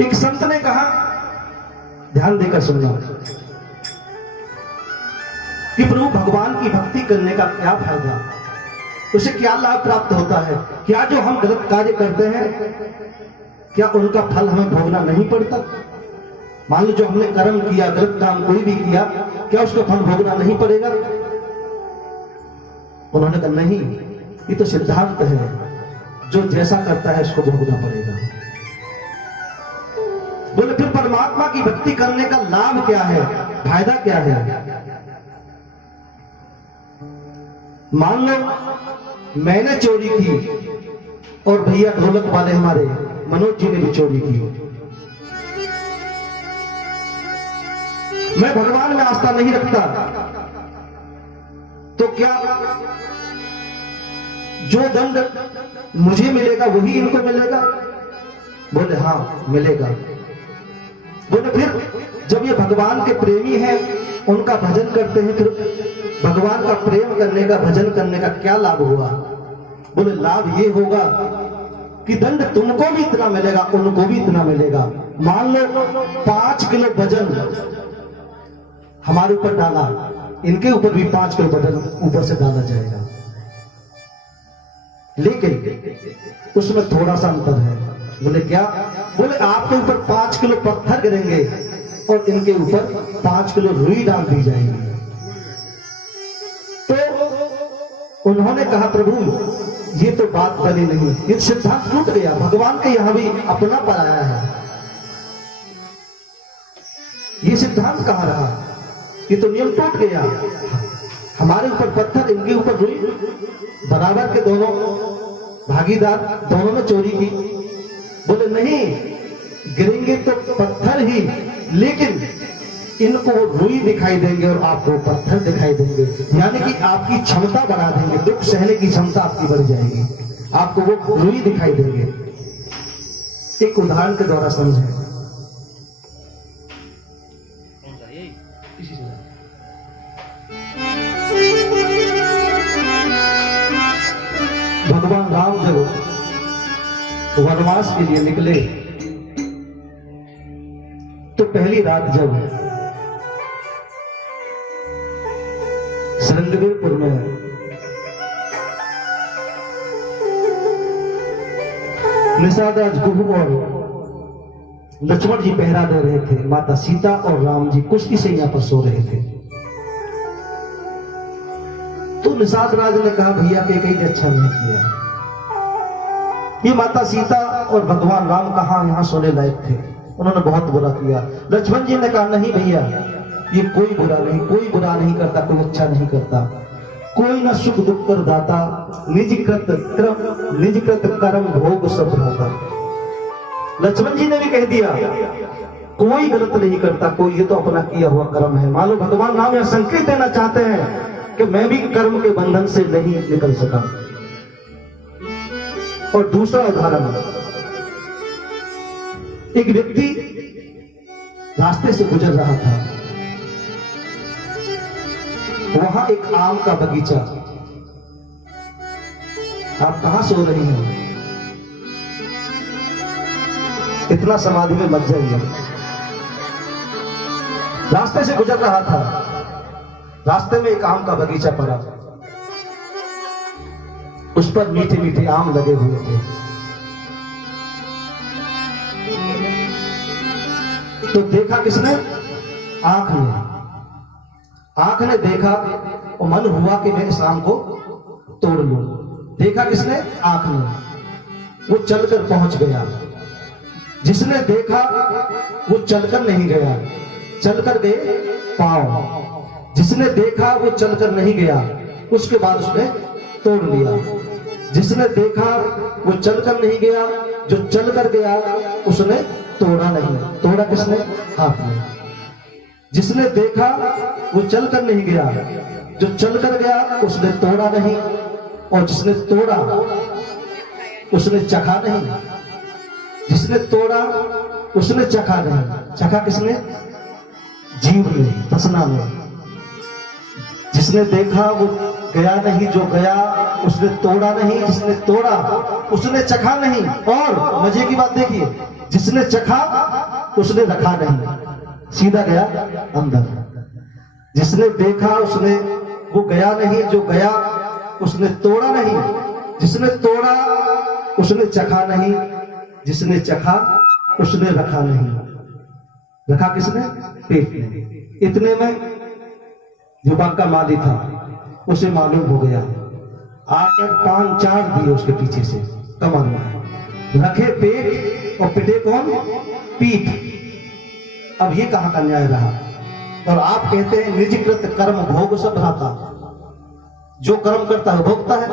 एक संत ने कहा, ध्यान देकर सुनना, कि प्रभु भगवान की भक्ति करने का क्या फायदा, उसे क्या लाभ प्राप्त होता है? क्या जो हम गलत कार्य करते हैं, क्या उनका फल हमें भोगना नहीं पड़ता? मान लो जो हमने कर्म किया, गलत काम कोई भी किया, क्या उसका फल भोगना नहीं पड़ेगा? उन्होंने कहा नहीं, ये तो सिद्धांत है, जो जैसा करता है उसको भोगना पड़ेगा। बोले फिर परमात्मा की भक्ति करने का लाभ क्या है, फायदा क्या है? मान लो मैंने चोरी की और भैया ढोलक वाले हमारे मनोज जी ने भी चोरी की, मैं भगवान में आस्था नहीं रखता, तो क्या जो दंड मुझे मिलेगा वही इनको मिलेगा? बोले हाँ मिलेगा। बोले फिर जब ये भगवान के प्रेमी हैं, उनका भजन करते हैं, फिर भगवान का प्रेम करने का, भजन करने का क्या लाभ हुआ? बोले लाभ ये होगा कि दंड तुमको भी इतना मिलेगा, उनको भी इतना मिलेगा। मान लो 5 किलो वजन हमारे ऊपर डाला, इनके ऊपर भी 5 किलो वजन ऊपर से डाला जाएगा, लेकिन उसमें थोड़ा सा अंतर है। बोले क्या? बोले आपके ऊपर 5 किलो पत्थर गिरेंगे और इनके ऊपर 5 किलो रुई डाल दी जाएगी। तो उन्होंने कहा प्रभु ये तो बात बनी नहीं, ये सिद्धांत टूट गया, भगवान के यहां भी अपना पराया है, ये सिद्धांत कहां रहा? ये तो नियम टूट गया। हमारे ऊपर पत्थर, इनके ऊपर रुई, बराबर के दोनों भागीदार, दोनों ने चोरी की। बोले नहीं, गिरेंगे तो पत्थर ही, लेकिन इनको रुई दिखाई देंगे और आपको पत्थर दिखाई देंगे, यानी कि आपकी क्षमता बढ़ा देंगे, दुख सहने की क्षमता आपकी बढ़ जाएगी, आपको वो रुई दिखाई देंगे। एक उदाहरण के द्वारा समझें। भगवान राम जब वनवास के लिए निकले तो पहली रात जब श्रृंगवीरपुर में निषाद राजगुरु और लक्ष्मण जी पहरा दे रहे थे, माता सीता और राम जी कुश्ती से यहां पर सो रहे थे, तो निषाद राज ने कहा भैया कैकेयी ने अच्छा नहीं किया, ये माता सीता और भगवान राम कहां यहां सोने लायक थे, उन्होंने बहुत बुरा किया। लक्ष्मण जी ने कहा नहीं भैया, ये कोई बुरा नहीं, कोई बुरा नहीं करता, कोई अच्छा नहीं करता, कोई न सुख दुख कर दाता, निज कृत कर्म भोग सब भोगा। लक्ष्मण जी ने भी कह दिया कोई गलत नहीं करता, कोई ये तो अपना किया हुआ कर्म है। मान लो भगवान राम यह संकेत देना चाहते हैं कि मैं भी कर्म के बंधन से नहीं निकल सका। और दूसरा उदाहरण, एक व्यक्ति रास्ते से गुजर रहा था, वहां एक आम का बगीचा, आप कहां सो रही हैं? इतना समाधि में मत जाइए। रास्ते से गुजर रहा था, रास्ते में एक आम का बगीचा पड़ा, उस पर मीठे मीठे आम लगे हुए थे। तो देखा किसने? आंख ने। आंख ने देखा और मन हुआ कि मैं इस आम को तोड़ लूं। देखा किसने? आंख ने। वो चलकर पहुंच गया। जिसने देखा वो चलकर नहीं गया, चलकर गए पांव। जिसने देखा वो चलकर नहीं गया, उसके बाद उसने तोड़ लिया। जिसने देखा वो चलकर नहीं गया, जो चलकर गया उसने तोड़ा नहीं। तोड़ा किसने? हाथ में। जिसने देखा वो चलकर नहीं गया, जो चलकर गया उसने तोड़ा नहीं, और जिसने तोड़ा उसने चखा नहीं। जिसने तोड़ा उसने चखा नहीं। चखा किसने? जीव ने, तसना में। जिसने देखा वो गया नहीं, जो गया उसने तोड़ा नहीं, जिसने तोड़ा उसने चखा नहीं। और मजे की बात देखिए, जिसने चखा उसने रखा नहीं, सीधा गया अंदर। जिसने देखा उसने वो गया नहीं, जो गया उसने तोड़ा नहीं, जिसने तोड़ा उसने चखा नहीं, जिसने चखा उसने रखा नहीं। रखा किसने? पेट ने। इतने में जो बाका माली था उसे मालूम हो गया, आकर कान चार दिए उसके पीछे से कमर में। रखे पेट और पिटे कौन? पीठ। अब ये कहां का न्याय रहा? और आप कहते हैं निजकृत कर्म भोग सब भ्राता, जो कर्म करता है भोगता है,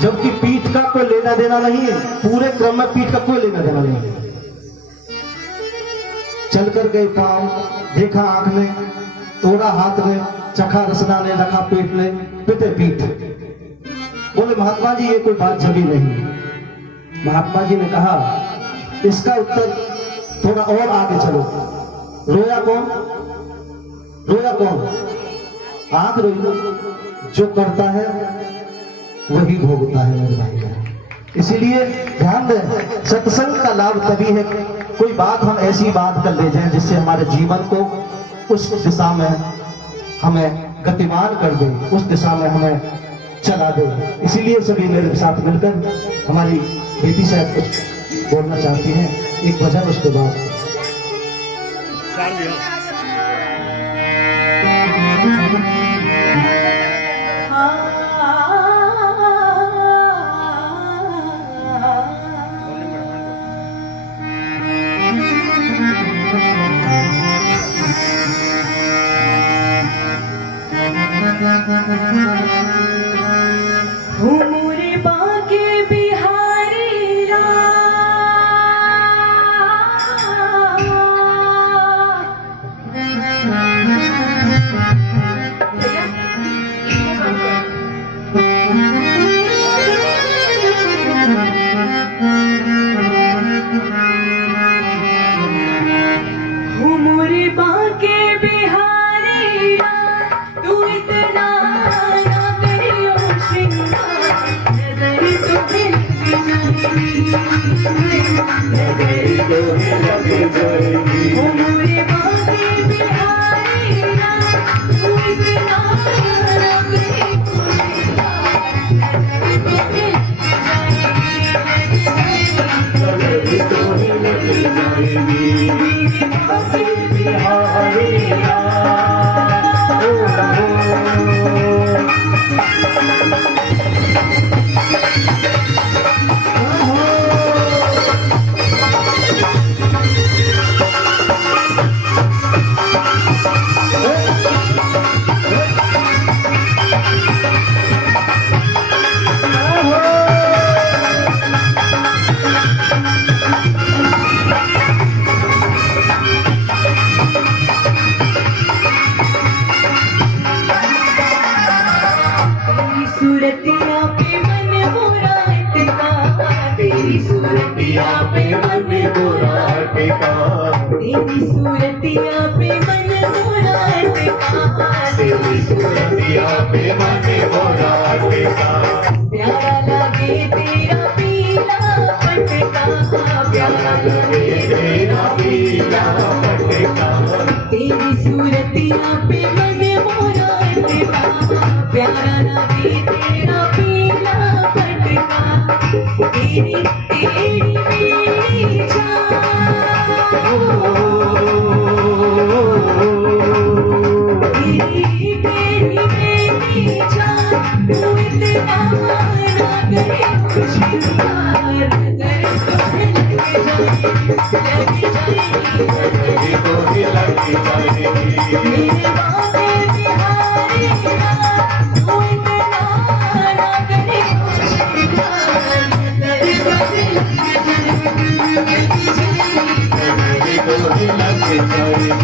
जबकि पीठ का कोई लेना देना नहीं है। पूरे क्रम में पीठ का कोई लेना देना नहीं है। चलकर गए पांव, देखा आंख ने, तोड़ा हाथ ने, चखा रसना ने, रखा पेट ने, पिटे पीठ। बोले महात्मा जी ये कोई बात जबी नहीं। महात्मा जी ने कहा इसका उत्तर थोड़ा और आगे चलो। रोया कौन? रोया कौन? आंख रोई। जो करता है वही भोगता है मेरे भाई। इसीलिए ध्यान दें, सत्संग का लाभ तभी है कोई बात हम ऐसी बात कर ले जाएं जिससे हमारे जीवन को उस दिशा में हमें गतिमान कर दे, उस दिशा में हमें चला दे। इसीलिए सभी मेरे साथ मिलकर हमारी बेटी साहब कुछ बोलना चाहती हैं, एक भजन उसके बाद। घूमरे बाके बिहारी राम, घूमरे बाके बिहारी राम, तू इतना सूरतिया पे मन मोरा टिका, तेरी सूरतिया पे मन मोरा टिका, तेरी सूरतिया पे मन मोरा टिका, तेरी सूरतिया पे मन मोरा टिका। प्यारा लगे तेरा पीला पटका, प्यारा लगे तेरा पीला पटका, तेरी सूरतिया पे मन मोरा टिका, प्यारा लगे तेरा पीला पटका। तेरी तेरी मेरी तेरी तेरी मेरी जान, तू इतना ना करे खुशियाँ, नजर तो लग जाएगी मेरे बाबे बिहारी राम, तू इतना ना करे खुशियाँ, नजर तो लग जाएगी।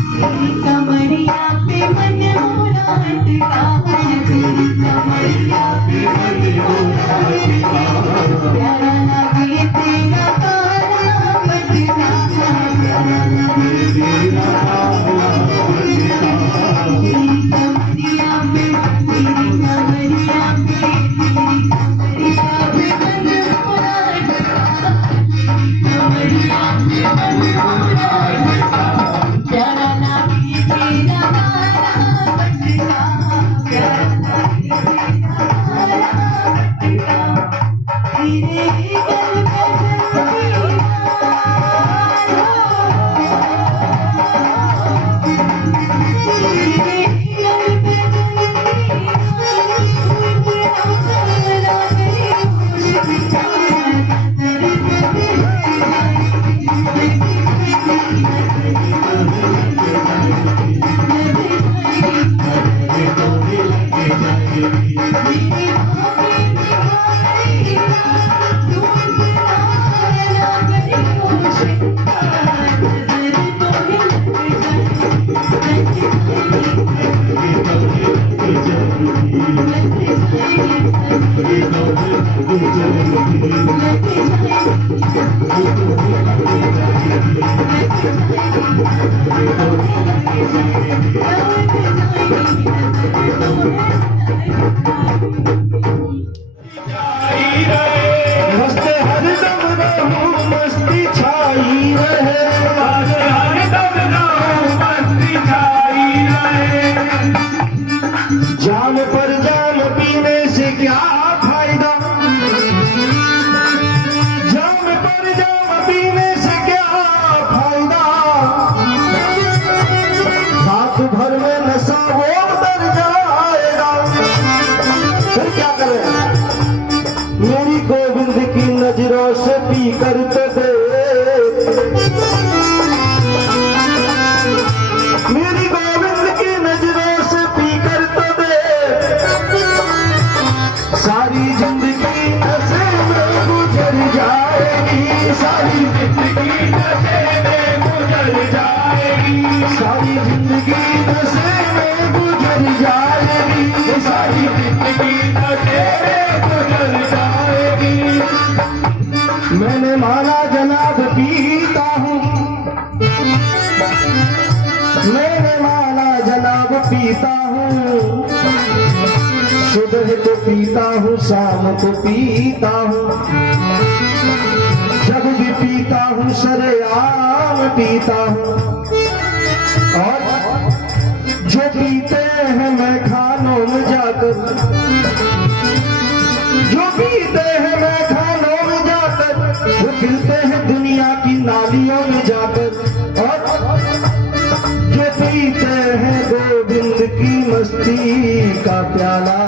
कमरिया पे मन हो नाटका तेरी कमरिया पे मन हो नाटका प्यारा लगे तेरा काला पटका प्यारा लगे तेरा काला पटका तेरी कमरिया पे तेरी कमरिया पे मन हो नाटका कमरिया पे मन हो नाटका प्यारा लगे तेरा काला पटका प्यारा लगे तेरा काला पटका तेरे गल मस्ती हरदम रहूं, मस्ती छाई रहे, हरदम रहूं, मस्ती छाई रहे। जाम पर जाम पीने से क्या फायदा, जाम पर जाम पीने से क्या फायदा, रात भर में नशा वो उतर जाएगा, फिर क्या करें। मेरी गोविंद की नजरों से पी कर तो दे, मेरी गोविंद की नजरों से पी कर तो दे, सारी जिंदगी नशे में गुजर जाएगी, सारी जिंदगी नशे में गुजर जाएगी, सारी जिंदगी नशे में गुजर जाएगी, सारी जिंदगी नशे में गुजर जाएगी। मैंने माना जनाब पीता हूँ, मैंने माना जनाब पीता हूँ, सुबह को पीता हूँ, शाम को पीता हूँ, जब भी पीता हूँ सरेआम पीता हूँ। और जो पीते हैं मैं खानों में जाकर, जो पीते हैं मैं खानों में जाकर, वो पीते हैं दुनिया की नालियों में जाकर, और जो पीते हैं गोविंद की मस्ती का प्याला,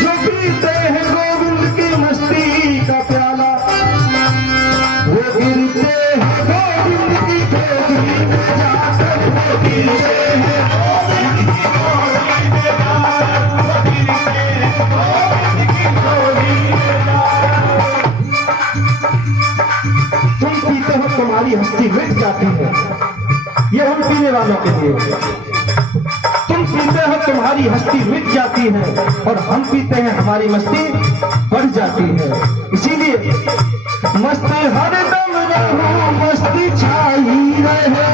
जो पीते हैं गोविंद की मस्ती का प्याला, वो गिरते हैं गोविंद की गोदी में जाकर, वो गिरते हैं गोविंद की गोदी में जाकर, वो गिरते हैं गोविंद की गोदी में जाकर। तुम पीते हो तुम्हारी हस्ती मिट जाती है, ये हम पीने वालों के लिए। तुम पीते हो तुम्हारी हस्ती मिट जाती है, और हम पीते हैं हमारी मस्ती बढ़ जाती है। इसीलिए मस्ती हरदम रहूं, मस्ती छाई रहे,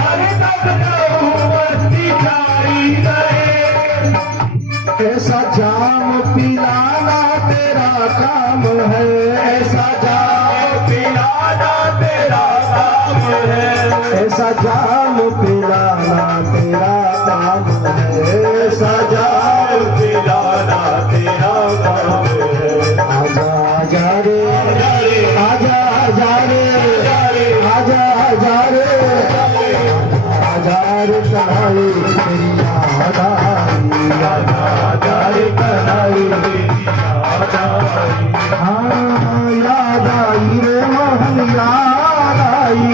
हरदम रहूं, मस्ती छाई रहे। ऐसा जाम पिलाना तेरा काम है, ऐसा जाम पिलाना तेरा काम है, ऐसा जाम पिलाना तेरा काम है, ऐसा जाम पिलाना तेरा काम है। आजा आजा रे आजा आजा रे आजा आजा रे आजा रे कन्हई तेरी याद आई, आजा आजा रे कन्हई तेरी याद आई। हाँ याद आई रे मोहन याद आई,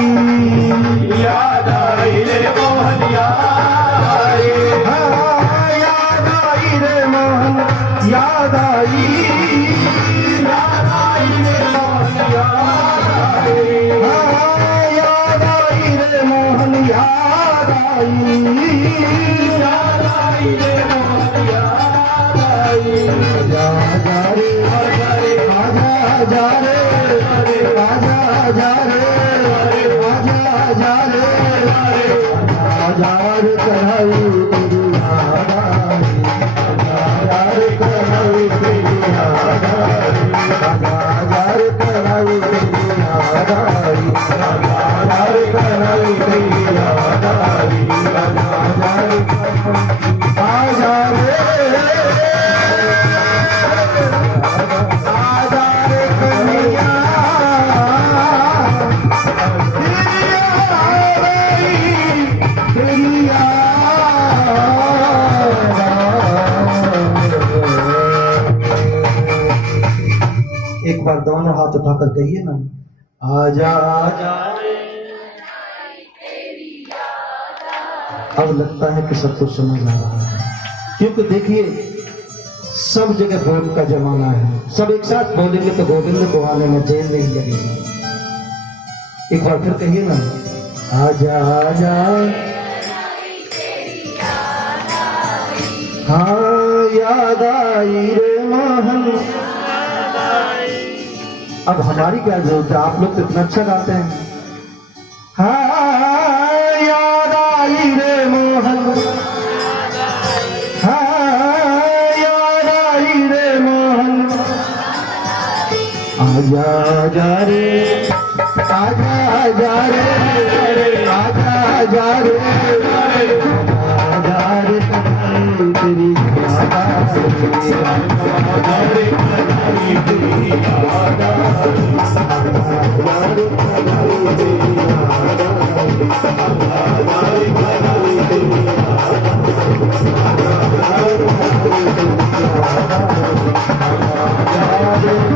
याद आई रे मोहन याद आई। हाँ याद आई रे मोहन याद आई, याद आई रे मोहन याद आई। हाँ याद आई रे मोहन याद आई, याद आई रे मोहन याद आई। आजा आजा रे आजा आजा रे आजा आजा रे आजा आजा रे आजा रे कन्हई तेरी याद आई, आजा रे कन्हई तेरी याद आई, आजा रे कन्हई तेरी याद आई, आजा रे कन्हई तेरी याद आई, आजा रे आजा रे आजा रे कन्हैया तेरी याद आई। एक बार दोनों हाथ उठाकर कहिए ना, आजा आजा। अब लगता है कि सब कुछ समझ आ रहा है, क्योंकि देखिए सब जगह वोट का जमाना है, सब एक साथ बोलेंगे तो गोविंद को आने में जेल नहीं लगेगी। एक बार फिर कहिए ना, आजा आजा। हाँ याद आई रे मोहन। अब हमारी क्या जरूरत है, आप लोग तो इतना अच्छा गाते हैं। हाँ याद आई रे मोहन, आजा आजा रे आजा आजा रे आजा आजा रे आजा रे कन्हई तेरी याद आई, आजा रे कन्हई तेरी याद आई, आजा रे कन्हई तेरी याद आई, आजा रे कन्हई तेरी याद आई, आजा रे कन्हई तेरी याद आई, आजा रे